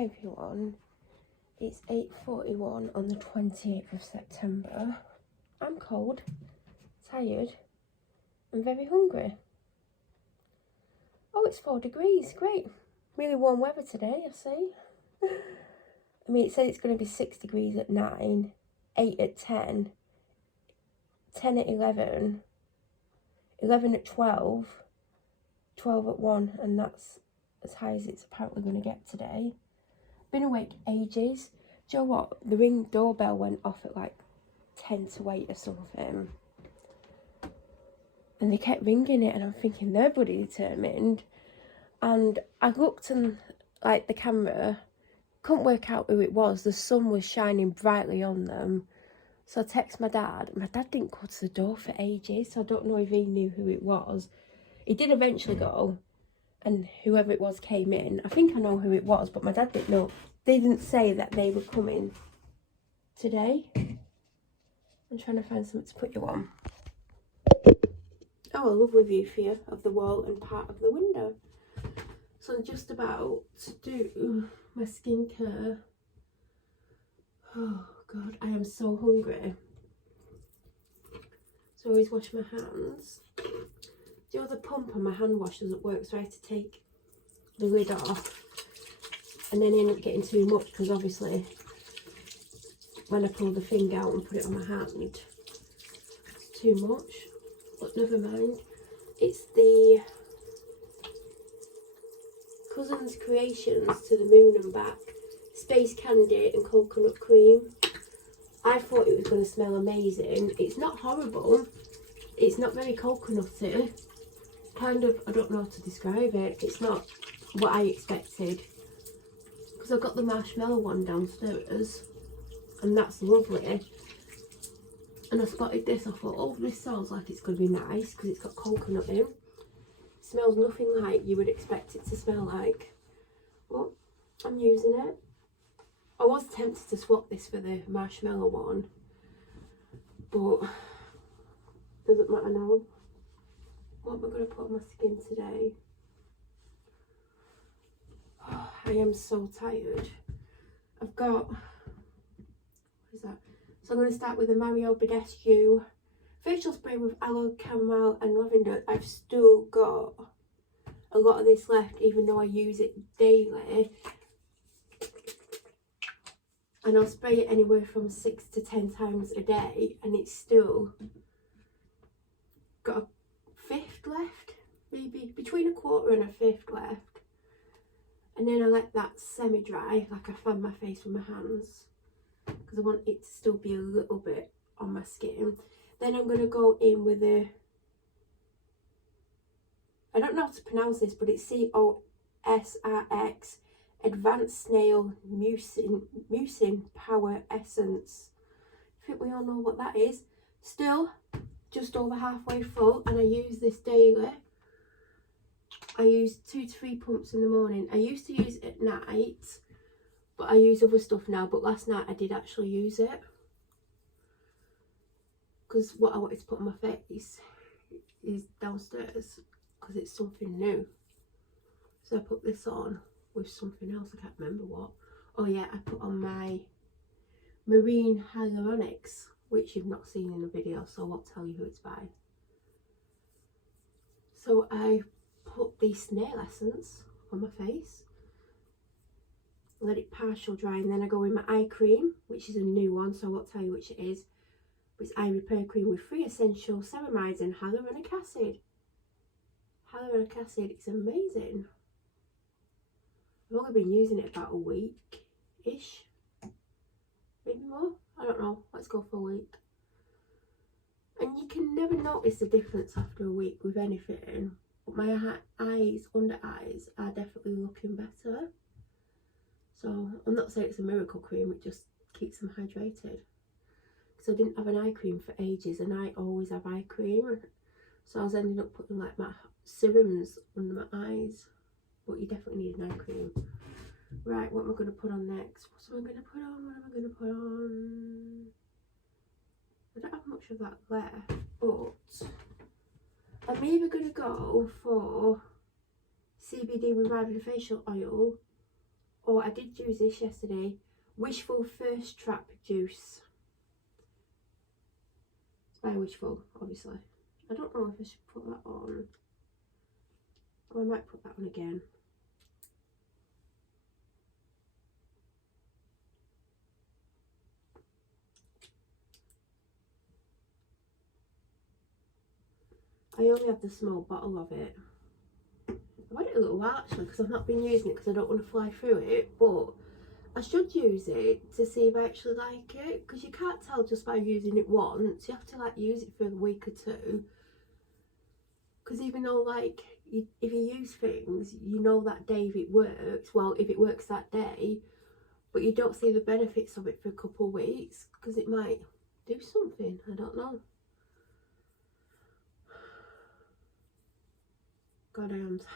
Hi everyone, it's 8:41 on the 28th of September. I'm cold, tired and very hungry. Oh, it's 4 degrees, great. Really warm weather today, I see. I mean, it said it's going to be 6 degrees at 9, 8 at 10, 10 at 11, 11 at 12, 12 at 1, and that's as high as it's apparently going to get today. Been awake ages. Do you know what? The Ring doorbell went off at like 10 to 8 or something. And they kept ringing it and I'm thinking they're bloody determined. And I looked and like the camera, couldn't work out who it was. The sun was shining brightly on them. So I texted my dad. My dad didn't go to the door for ages, so I don't know if he knew who it was. He did eventually go, and whoever it was came in. I think I know who it was, but my dad didn't know. They didn't say that they were coming today. I'm trying to find something to put you on. Oh, a lovely view for you of the wall and part of the window. So I'm just about to do my skincare. Oh God, I am so hungry. So I always wash my hands. The other pump on my hand wash doesn't work, so I have to take the lid off and then end up getting too much because obviously when I pull the thing out and put it on my hand, it's too much. But never mind. It's the Cousin's Creations to the Moon and Back Space Candy and Coconut Cream. I thought it was going to smell amazing. It's not horrible. It's not very coconutty. Kind of, I don't know how to describe it. It's not what I expected. Because I've got the marshmallow one downstairs. And that's lovely. And I spotted this. I thought, oh, this sounds like it's going to be nice. Because it's got coconut in. It smells nothing like you would expect it to smell like. But I'm using it. I was tempted to swap this for the marshmallow one. But doesn't matter now. What am I going to put on my skin today? Oh, I am so tired. I've got, what is that? So I'm going to start with the Mario Badescu facial spray with aloe, chamomile and lavender. I've still got a lot of this left even though I use it daily. And I'll spray it anywhere from 6 to 10 times a day and it's still got a fifth left, maybe between a quarter and a fifth left. And then I let that semi-dry, like I fan my face with my hands because I want it to still be a little bit on my skin. Then I'm going to go in with a, I don't know how to pronounce this, but it's COSRX Advanced Snail Mucin Power Essence. I think we all know what that is. Still just over halfway full and I use this daily. I use 2 to 3 pumps in the morning. I used to use it at night, but I use other stuff now. But last night I did actually use it because what I wanted to put on my face is downstairs because it's something new. So I put this on with something else. I can't remember what. Oh yeah, I put on my Marine Hyaluronics, which you've not seen in the video, so I won't tell you who it's by. So I put the snail essence on my face, let it partial dry, and then I go in my eye cream, which is a new one, so I won't tell you which it is. But it's eye repair cream with 3 essential ceramides and hyaluronic acid. Hyaluronic acid, it's amazing. I've only been using it about a week-ish, maybe more, I don't know, let's go for a week. And you can never notice the difference after a week with anything, but my eyes, under eyes, are definitely looking better. So I'm not saying it's a miracle cream, it just keeps them hydrated. Because I didn't have an eye cream for ages and I always have eye cream. So I was ending up putting like my serums under my eyes. But you definitely need an eye cream. Right, what am I going to put on next? What am I going to put on? What am I going to put on? I don't have much of that left, but I'm either going to go for CBD Reviving Facial Oil Oh, I did use this yesterday. Wishful First Trap Juice. It's by Wishful, obviously. I don't know if I should put that on. Or I might put that on again. I only have the small bottle of it. I've had it a little while actually because I've not been using it because I don't want to fly through it, but I should use it to see if I actually like it, because you can't tell just by using it once. You have to like use it for a week or two, because even though like if you use things, you know that day if it works, well, if it works that day, but you don't see the benefits of it for a couple of weeks because it might do something. I don't know. God, I am tired.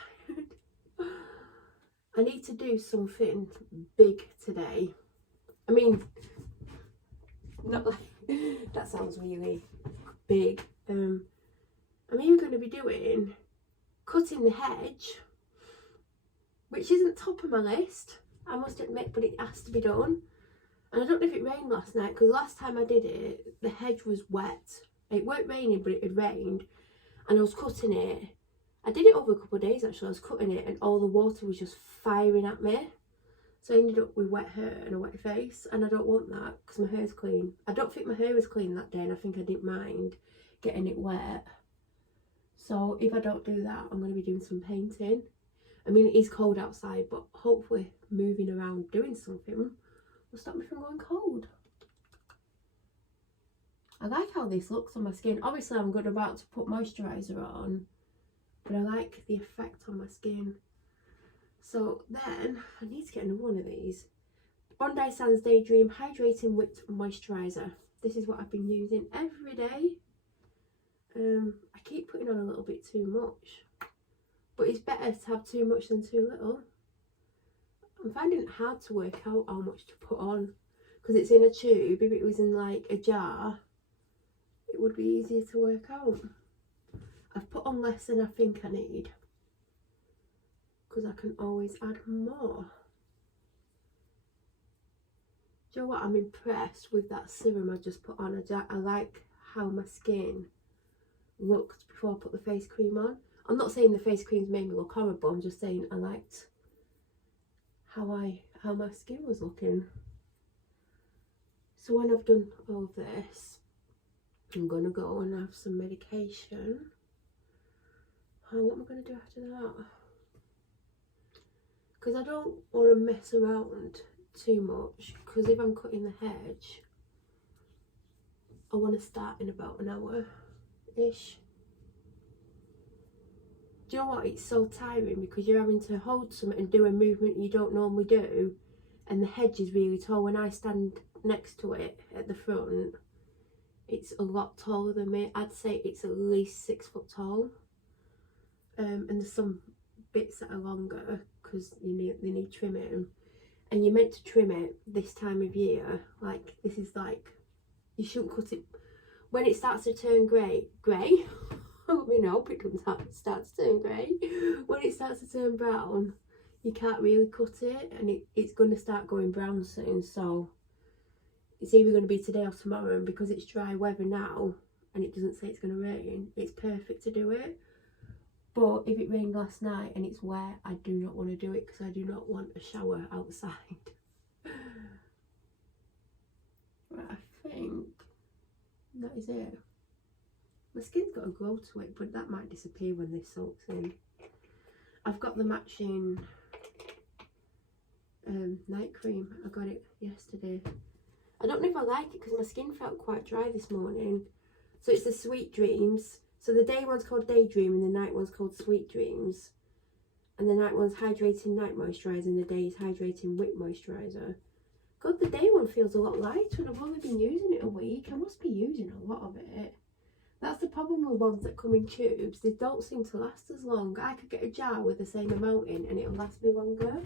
I need to do something big today. I mean, not like that sounds really big. I'm even going to be doing cutting the hedge, which isn't top of my list, I must admit, but it has to be done. And I don't know if it rained last night, because last time I did it, the hedge was wet. It weren't raining, but it had rained, and I was cutting it. I did it over a couple of days actually. I was cutting it and all the water was just firing at me. So I ended up with wet hair and a wet face, and I don't want that because my hair's clean. I don't think my hair was clean that day, and I think I didn't mind getting it wet. So if I don't do that, I'm going to be doing some painting. I mean, it is cold outside, but hopefully moving around doing something will stop me from going cold. I like how this looks on my skin. Obviously I'm about to put moisturiser on, but I like the effect on my skin. So then I need to get another one of these. Bondi Sands Daydream Hydrating Whipped Moisturiser. This is what I've been using every day. I keep putting on a little bit too much, but it's better to have too much than too little. I'm finding it hard to work out how much to put on because it's in a tube. If it was in like a jar, it would be easier to work out. I've put on less than I think I need because I can always add more. Do you know what? I'm impressed with that serum I just put on. I like how my skin looked before I put the face cream on. I'm not saying the face cream's made me look horrible. I'm just saying I liked how my skin was looking. So when I've done all this, I'm gonna go and have some medication. Oh, what am I gonna do after that? Because I don't want to mess around too much, because if I'm cutting the hedge, I want to start in about an hour-ish. Do you know what? It's so tiring because you're having to hold something and do a movement you don't normally do, and the hedge is really tall. When I stand next to it at the front, it's a lot taller than me. I'd say it's at least 6 foot tall. And there's some bits that are longer because they need trimming, and you're meant to trim it this time of year. Like, this is like, you shouldn't cut it when it starts to turn grey. I mean, I hope it starts to turn grey. When it starts to turn brown, you can't really cut it, and it's going to start going brown soon. So it's either going to be today or tomorrow, and because it's dry weather now and it doesn't say it's going to rain, it's perfect to do it. But if it rained last night and it's wet, I do not want to do it because I do not want a shower outside. Right, I think that is it. My skin's got a glow to it, but that might disappear when this soaks in. I've got the matching night cream. I got it yesterday. I don't know if I like it because my skin felt quite dry this morning. So it's the Sweet Dreams. So the day one's called Daydream and the night one's called Sweet Dreams. And the night one's Hydrating Night Moisturiser and the day is Hydrating Whip Moisturiser. God, the day one feels a lot lighter and I've only been using it a week. I must be using a lot of it. That's the problem with ones that come in tubes. They don't seem to last as long. I could get a jar with the same amount in and it'll last me longer.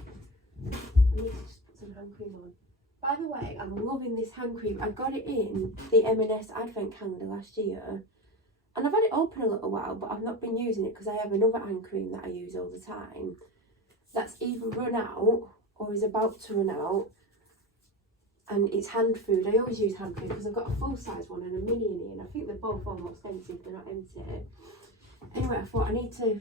I need to just put some hand cream on. By the way, I'm loving this hand cream. I got it in the M&S advent calendar last year. And I've had it open a little while, but I've not been using it because I have another hand cream that I use all the time. That's either run out or is about to run out. And it's hand food. I always use hand food because I've got a full size one and a mini in here, and I think they're both almost empty if they're not empty. Anyway, I thought I need to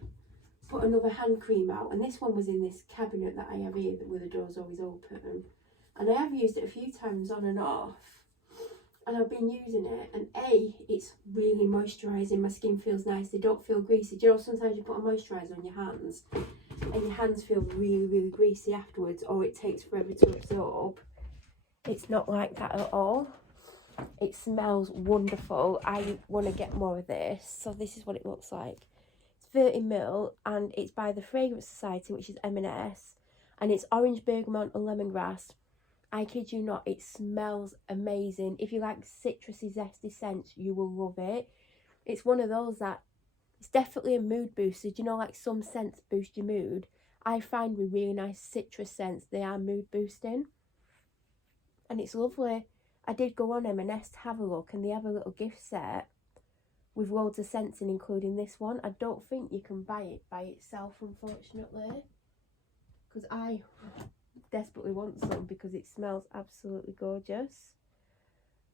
put another hand cream out, and this one was in this cabinet that I have here where the door's always open, and I have used it a few times on and off, and I've been using it, and it's really moisturising. My skin feels nice, they don't feel greasy. Do you know sometimes you put a moisturiser on your hands and your hands feel really greasy afterwards, or it takes forever to absorb? It's not like that at all. It smells wonderful. I want to get more of this. So this is what it looks like. It's 30ml and it's by the Fragrance Society, which is M&S, and it's orange, bergamot and lemongrass. I kid you not, it smells amazing. If you like citrusy, zesty scents, you will love it. It's one of those that, it's definitely a mood booster. Do you know, like some scents boost your mood? I find with really nice citrus scents, they are mood boosting. And it's lovely. I did go on M&S to have a look, and they have a little gift set with loads of scents in, including this one. I don't think you can buy it by itself, unfortunately, because I desperately want some because it smells absolutely gorgeous.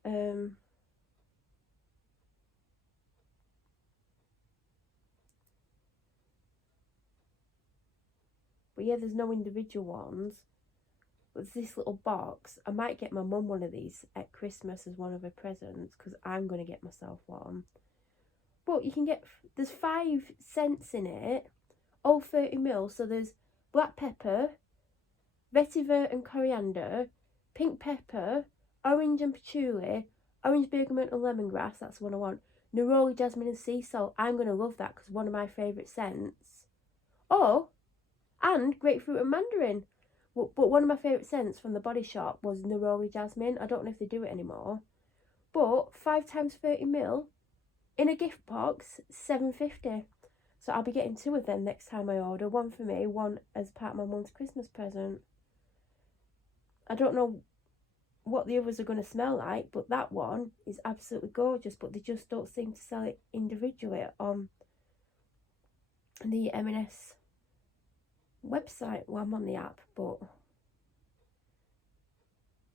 But yeah, there's no individual ones. But this little box, I might get my mum one of these at Christmas as one of her presents, because I'm going to get myself one. But you can get, there's 5 scents in it, all 30ml. So there's black pepper, vetiver and coriander, pink pepper, orange and patchouli, orange bergamot and lemongrass, that's the one I want, neroli, jasmine and sea salt. I'm going to love that because one of my favourite scents. Oh, and grapefruit and mandarin. But one of my favourite scents from the Body Shop was neroli jasmine. I don't know if they do it anymore. But 5 times 30ml in a gift box, $7.50. So I'll be getting 2 of them next time I order. One for me, one as part of my mum's Christmas present. I don't know what the others are going to smell like, but that one is absolutely gorgeous. But they just don't seem to sell it individually on the M&S website. Well, I'm on the app, but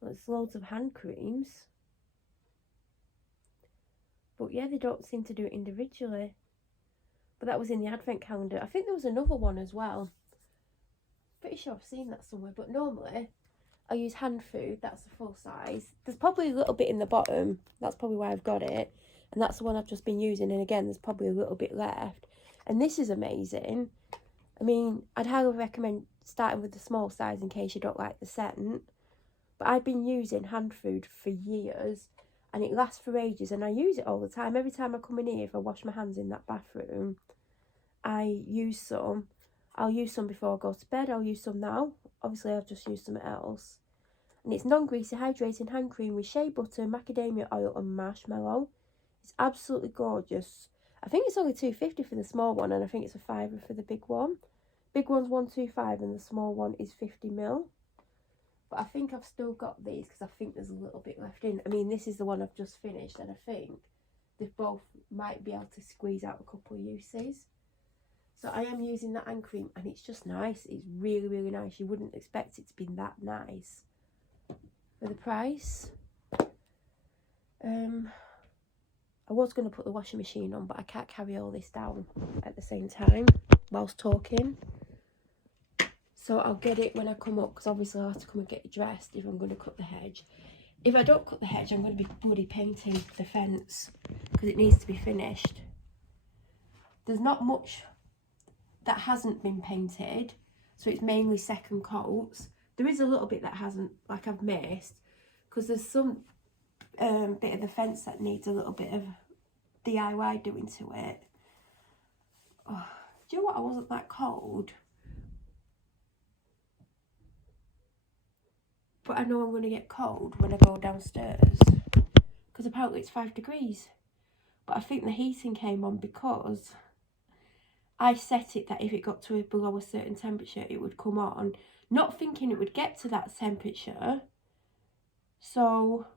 there's loads of hand creams. But yeah, they don't seem to do it individually. But that was in the advent calendar. I think there was another one as well. Pretty sure I've seen that somewhere. But normally I use hand food. That's the full size. There's probably a little bit in the bottom. That's probably why I've got it. And that's the one I've just been using. And again, there's probably a little bit left. And this is amazing. I mean, I'd highly recommend starting with the small size in case you don't like the scent. But I've been using hand food for years, and it lasts for ages, and I use it all the time. Every time I come in here, if I wash my hands in that bathroom, I use some. I'll use some before I go to bed. I'll use some now. Obviously, I've just used something else. And it's non-greasy, hydrating hand cream with shea butter, macadamia oil and marshmallow. It's absolutely gorgeous. I think it's only $2.50 for the small one, and I think it's a £5 for the big one. Big one's $1.25 and the small one is 50ml. But I think I've still got these because I think there's a little bit left in. I mean, this is the one I've just finished, and I think they both might be able to squeeze out a couple of uses. So I am using that hand cream, and it's just nice. It's really nice. You wouldn't expect it to be that nice for the price. I was going to put the washing machine on, but I can't carry all this down at the same time whilst talking. So I'll get it when I come up, because obviously I'll have to come and get it dressed if I'm going to cut the hedge. If I don't cut the hedge, I'm going to be bloody painting the fence because it needs to be finished. There's not much that hasn't been painted, so it's mainly second coats. There is a little bit that hasn't, like I've missed, because there's some bit of the fence that needs a little bit of DIY doing to it. Oh, do you know what? I wasn't that cold, but I know I'm going to get cold when I go downstairs because apparently it's 5 degrees. But I think the heating came on because I set it that if it got to below a certain temperature it would come on, not thinking it would get to that temperature. So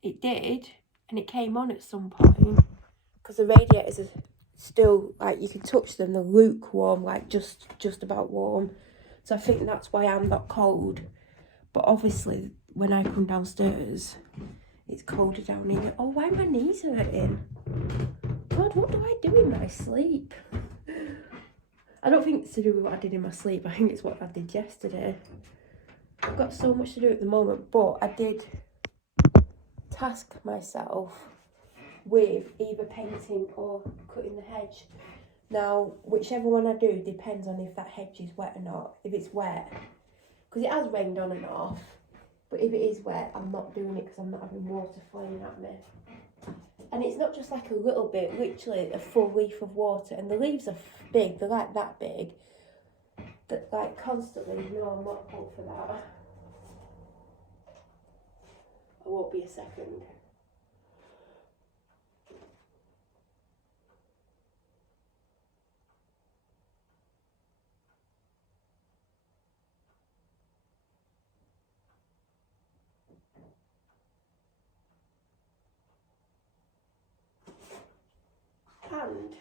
it did, and it came on at some point because the radiators are still, like, you can touch them, they're lukewarm, like just about warm. So I think that's why I'm not cold. But obviously when I come downstairs, it's colder down here. Oh, why are my knees hurting? God, what do I do in my sleep? I don't think it's to do with what I did in my sleep. I think it's what I did yesterday. I've got so much to do at the moment, but I did task myself with either painting or cutting the hedge. Now, whichever one I do depends on if that hedge is wet or not. If it's wet, because it has rained on and off, but if it is wet, I'm not doing it because I'm not having water flying at me. And it's not just like a little bit, literally a full leaf of water. And the leaves are big, they're like that big. That, like, constantly, no, I'm not up for that. I won't be a second. And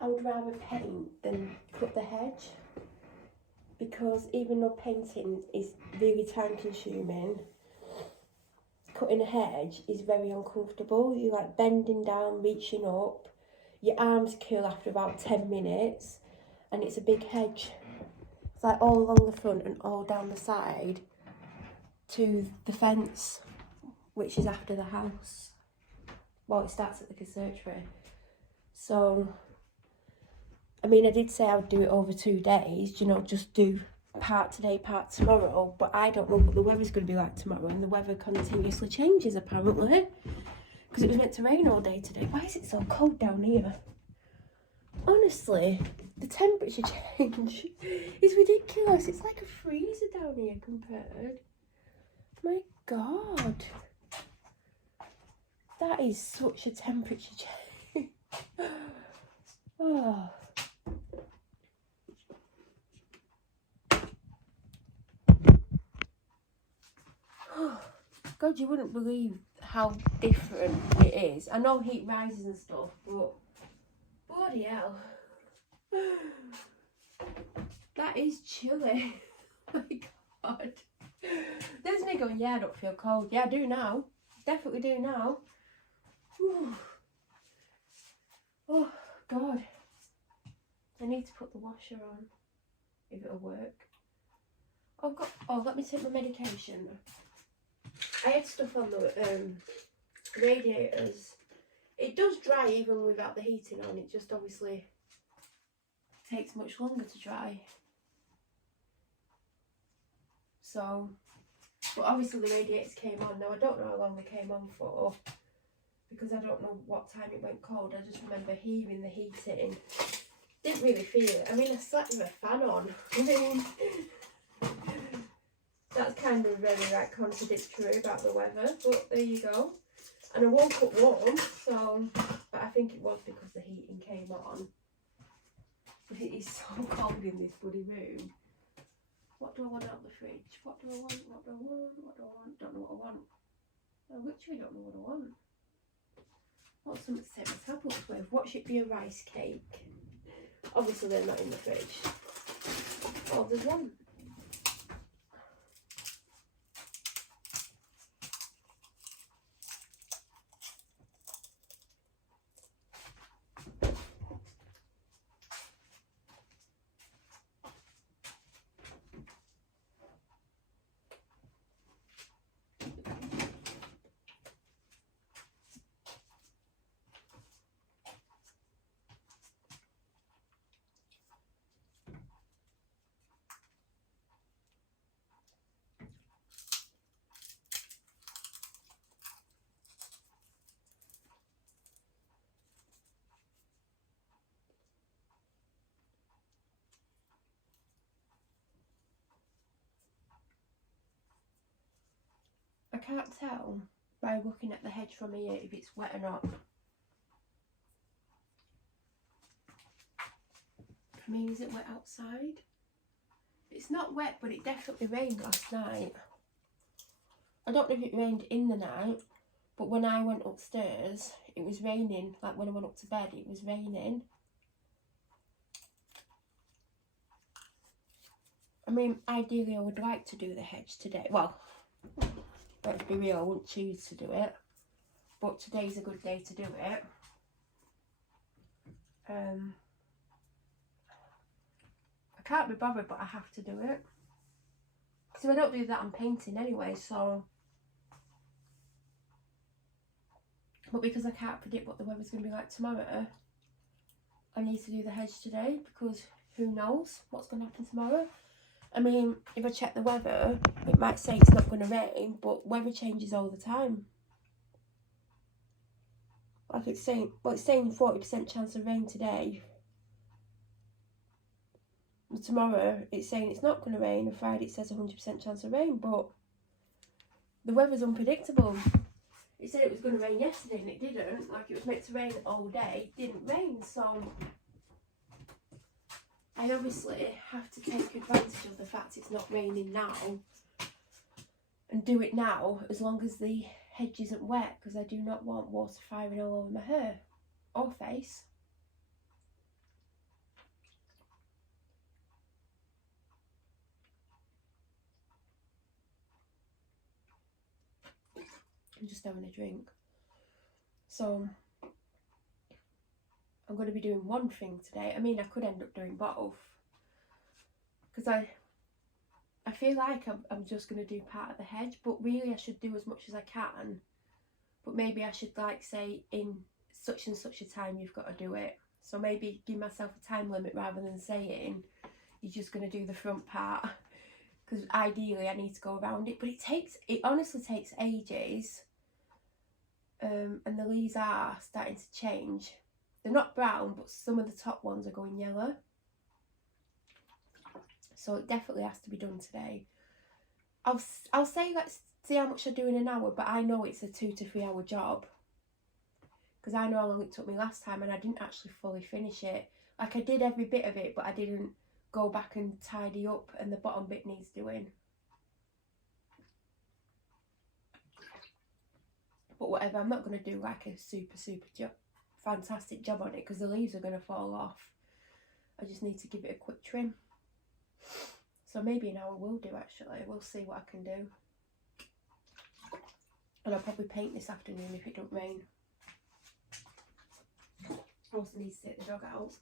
I would rather paint than cut the hedge, because even though painting is really time consuming, cutting a hedge is very uncomfortable. You're like bending down, reaching up, your arms curl after about 10 minutes, and it's a big hedge. It's like all along the front and all down the side to the fence, which is after the house. Well, it starts at the conservatory. So, I mean, I did say I would do it over 2 days, you know, just do part today, part tomorrow, but I don't know what the weather's going to be like tomorrow, and the weather continuously changes apparently, because it was meant to rain all day today. Why is it so cold down here? Honestly, the temperature change is ridiculous. It's like a freezer down here compared. My God. That is such a temperature change. Oh. God, you wouldn't believe how different it is. I know heat rises and stuff, but bloody hell. That is chilly. Oh my God. There's me going, yeah, I don't feel cold. Yeah, I do now. Definitely do now. Whew. Oh, God. I need to put the washer on, if it'll work. Oh, let me take my medication. I had stuff on the radiators. It does dry even without the heating on. It just obviously takes much longer to dry. So, but obviously the radiators came on. Now I don't know how long they came on for, because I don't know what time it went cold. I just remember hearing the heating. Didn't really feel it. I mean, I slept with a fan on. I mean, that's kind of very like contradictory about the weather, but there you go. And I woke up warm, so, but I think it was because the heating came on. But it is so cold in this bloody room. What do I want out of the fridge? What do I want? What do I want? What do I want? Don't know what I want. I literally don't know what I want. What's something to take my tablets with? What should be a rice cake? Obviously they're not in the fridge. Oh, there's one. I can't tell by looking at the hedge from here if it's wet or not. I mean, is it wet outside? It's not wet, but it definitely rained last night. I don't know if it rained in the night, but when I went upstairs, it was raining, like when I went up to bed, it was raining. I mean, ideally I would like to do the hedge today. Well, let's be real, I wouldn't choose to do it. But today's a good day to do it. I can't be bothered, but I have to do it. Because if I don't do that, I'm painting anyway, so... But because I can't predict what the weather's going to be like tomorrow, I need to do the hedge today, because who knows what's going to happen tomorrow. I mean, if I check the weather, it might say it's not going to rain, but weather changes all the time. Like it's saying, well, it's saying 40% chance of rain today. And tomorrow, it's saying it's not going to rain, and Friday it says 100% chance of rain, but the weather's unpredictable. It said it was going to rain yesterday and it didn't. Like it was meant to rain all day, it didn't rain, so I obviously have to take advantage of the fact it's not raining now and do it now as long as the hedge isn't wet, because I do not want water firing all over my hair or face. I'm just having a drink. So I'm going to be doing one thing today. I mean, I could end up doing both, because I feel like I'm just going to do part of the hedge, but really I should do as much as I can. But maybe I should like say in such and such a time you've got to do it. So maybe give myself a time limit rather than saying you're just going to do the front part, because ideally I need to go around it. But it honestly takes ages. And the leaves are starting to change. They're not brown, but some of the top ones are going yellow. So it definitely has to be done today. I'll say let's see how much I do in an hour, but I know it's a 2 to 3 hour job. Because I know how long it took me last time and I didn't actually fully finish it. Like I did every bit of it, but I didn't go back and tidy up, and the bottom bit needs doing. But whatever, I'm not going to do like a super fantastic job on it, because the leaves are going to fall off. I just need to give it a quick trim. So maybe an hour will do actually. We'll see what I can do. And I'll probably paint this afternoon if it don't rain. I also need to take the dog out.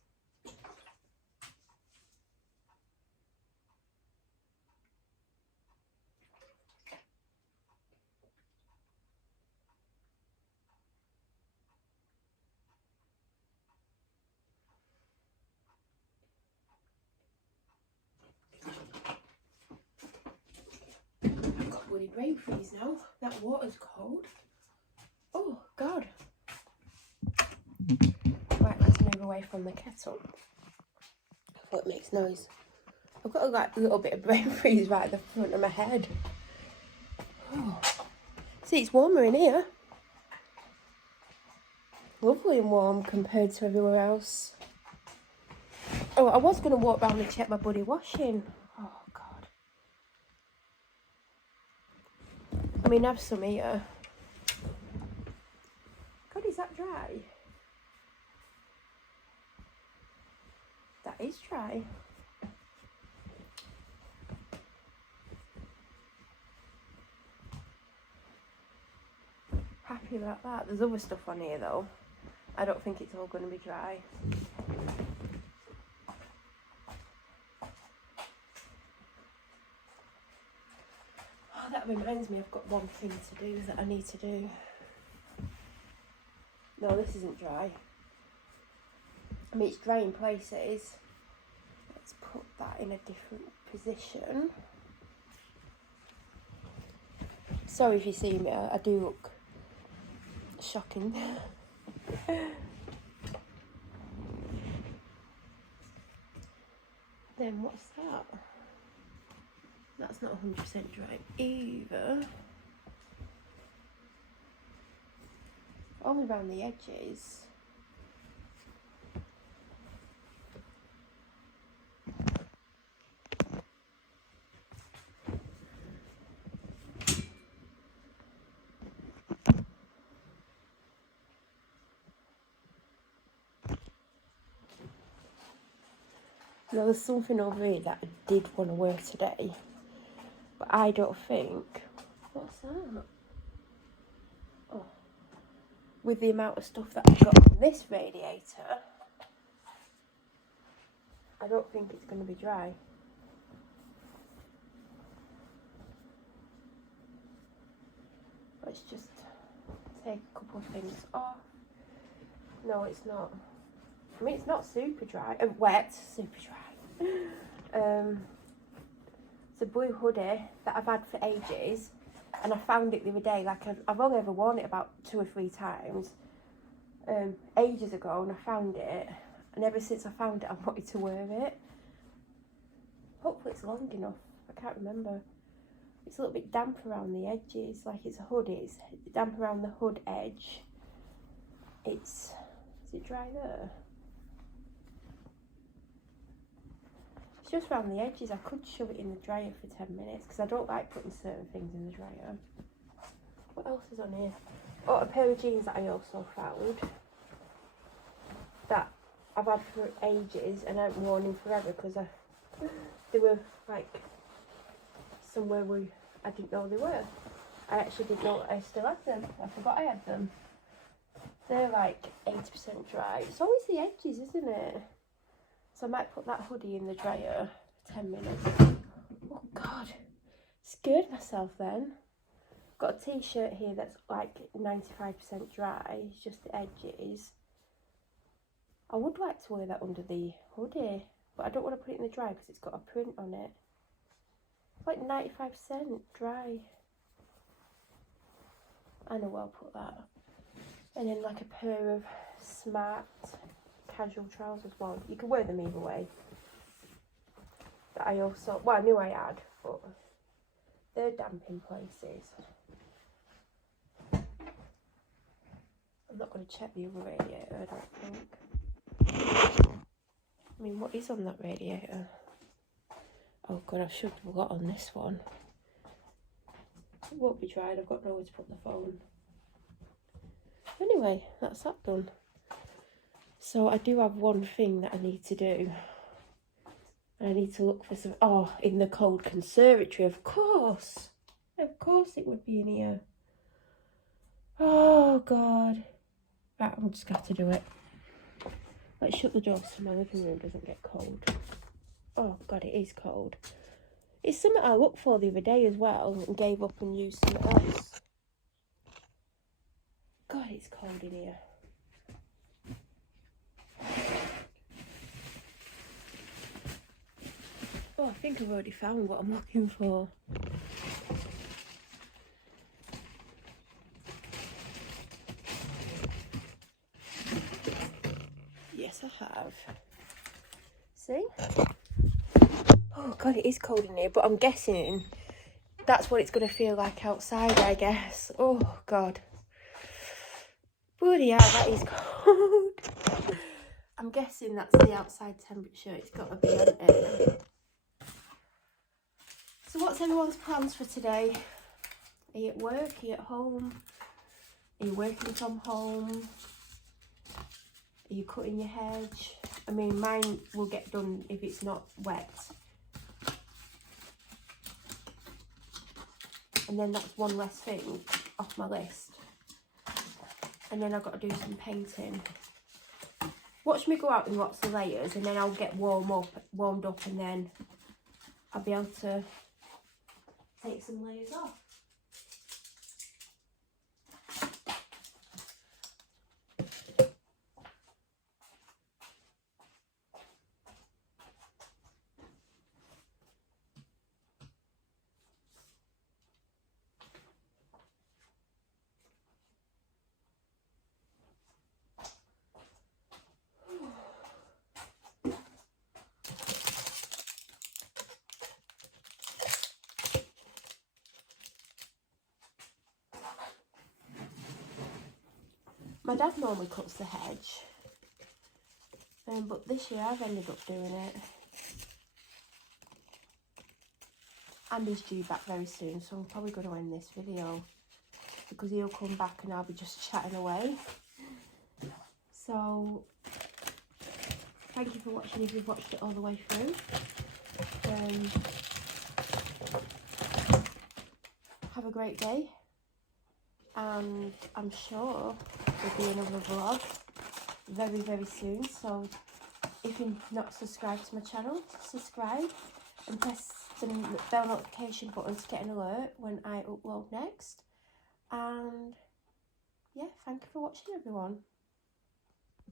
Bloody brain freeze now. That water's cold. Oh God. Right, let's move away from the kettle. So it makes noise. I've got like a little bit of brain freeze right at the front of my head. Oh. See, it's warmer in here. Lovely and warm compared to everywhere else. Oh, I was going to walk round and check my bloody washing. Oh God. I mean, have some here. God, is that dry? That is dry. Happy about that. There's other stuff on here though. I don't think it's all going to be dry. Oh, that reminds me, I've got one thing to do that I need to do. No, this isn't dry. I mean, it's dry in places. Let's put that in a different position. Sorry if you see me, I do look shocking. Then what's that? That's not 100% dry either. Only around the edges. Now there's something over here that I did want to wear today, but I don't think, what's that? Oh, with the amount of stuff that I've got on this radiator, I don't think it's going to be dry. Let's just take a couple of things off. No, it's not. I mean, it's not super dry. Wet, super dry. It's a blue hoodie that I've had for ages, and I found it the other day. Like, I've only ever worn it about 2 or 3 times, ages ago, and I found it, and ever since I found it, I wanted to wear it. Hopefully it's long enough. I can't remember. It's a little bit damp around the edges, like it's a hoodie. It's damp around the hood edge. Is it dry there? It's just around the edges. I could shove it in the dryer for 10 minutes because I don't like putting certain things in the dryer. What else is on here? Oh, a pair of jeans that I also found that I've had for ages and I haven't worn in forever because they were like somewhere where I didn't know they were. I actually didn't know I still had them. I forgot I had them. They're like 80% dry. It's always the edges, isn't it? So I might put that hoodie in the dryer for 10 minutes. Oh God, scared myself then. Got a t-shirt here that's like 95% dry. It's just the edges. I would like to wear that under the hoodie, but I don't want to put it in the dryer because it's got a print on it. It's like 95% dry. I know I'll put that. And then like a pair of smart casual trousers. Well, you can wear them either way. That I also, well, I knew I had, but they're damp in places. I'm not going to check the other radiator, I don't think. I mean, what is on that radiator? Oh God, I should have got on this one. It won't be dried, I've got nowhere to put the phone. Anyway, that's that done. So I do have one thing that I need to do. I need to look for some, oh, in the cold conservatory, of course. Of course it would be in here. Oh God. Right, I'm just going to have to do it. Let's shut the door so my living room doesn't get cold. Oh God, it is cold. It's something I looked for the other day as well and gave up and used something else. God, it's cold in here. Oh, I think I've already found what I'm looking for. Yes, I have. See? Oh God, it is cold in here, but I'm guessing that's what it's going to feel like outside, I guess. Oh God. Bloody hell, that is cold. I'm guessing that's the outside temperature. It's got to be, hasn't it? So what's everyone's plans for today? Are you at work? Are you at home? Are you working from home? Are you cutting your hedge? I mean, mine will get done if it's not wet. And then that's one less thing off my list. And then I've got to do some painting. Watch me go out in lots of layers and then I'll get warmed up and then I'll be able to take some layers off. My dad normally cuts the hedge, but this year I've ended up doing it. Andy's due back very soon, so I'm probably going to end this video because he'll come back and I'll be just chatting away. So thank you for watching if you've watched it all the way through. Have a great day, and I'm sure there'll be another vlog very, very soon. So if you're not subscribed to my channel, subscribe and press the bell notification button to get an alert when I upload next. And yeah, thank you for watching, everyone.